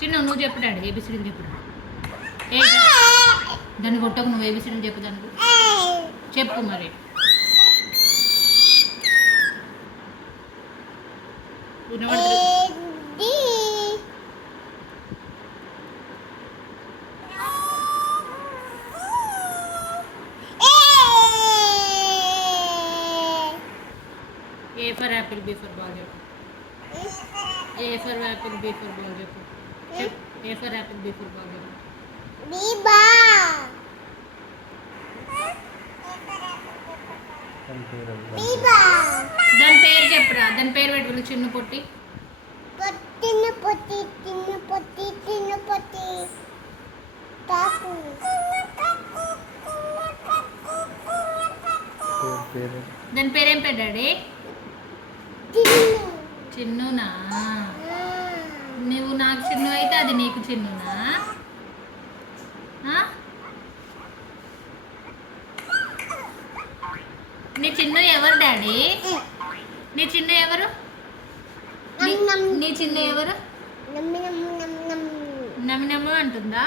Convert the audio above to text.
చిన్న నువ్వు చెప్పు డాడీ ఏబిసిడీలు చెప్పు. దాన్ని కొట్టకు, నువ్వు ఏబిసిడీలు చెప్పు దానికి. చెప్పు మరి. A for apple, B for ball చెప్పు. A for apple, B for ball చెప్పు. A for apple, B for ball చెప్పు. దాని పేరు చెప్పురా, దాని పేరు పెట్టుకుని చిన్న పొట్టి. దాని పేరేం పేరు డాడీ? చిన్నునా? నువ్వు నాకు చిన్ను అయితే అది నీకు చిన్నునా? నీ చిన్ను ఎవరు డాడీ? నీ చిన్ను ఎవరు? నీ చిన్ను ఎవరు? నమ్మి నమ్ము అంటుందా?